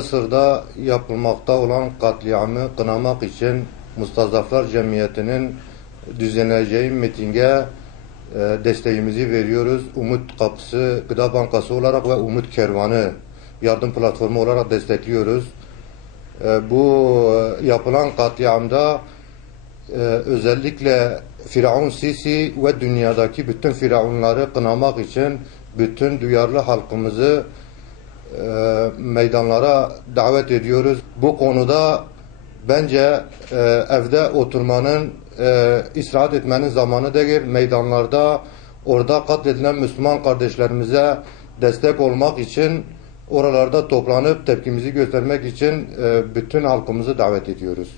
Mısır'da yapılmakta olan katliamı kınamak için Mustazaflar Cemiyeti'nin düzenleyeceği mitinge desteğimizi veriyoruz. Umut Kapısı Gıda Bankası olarak ve Umut Kervanı yardım platformu olarak destekliyoruz. Bu yapılan katliamda özellikle Firavun Sisi ve dünyadaki bütün firavunları kınamak için bütün duyarlı halkımızı meydanlara davet ediyoruz. Bu konuda bence evde oturmanın, istirahat etmenin zamanı değil. Meydanlarda orada katledilen Müslüman kardeşlerimize destek olmak için oralarda toplanıp tepkimizi göstermek için bütün halkımızı davet ediyoruz.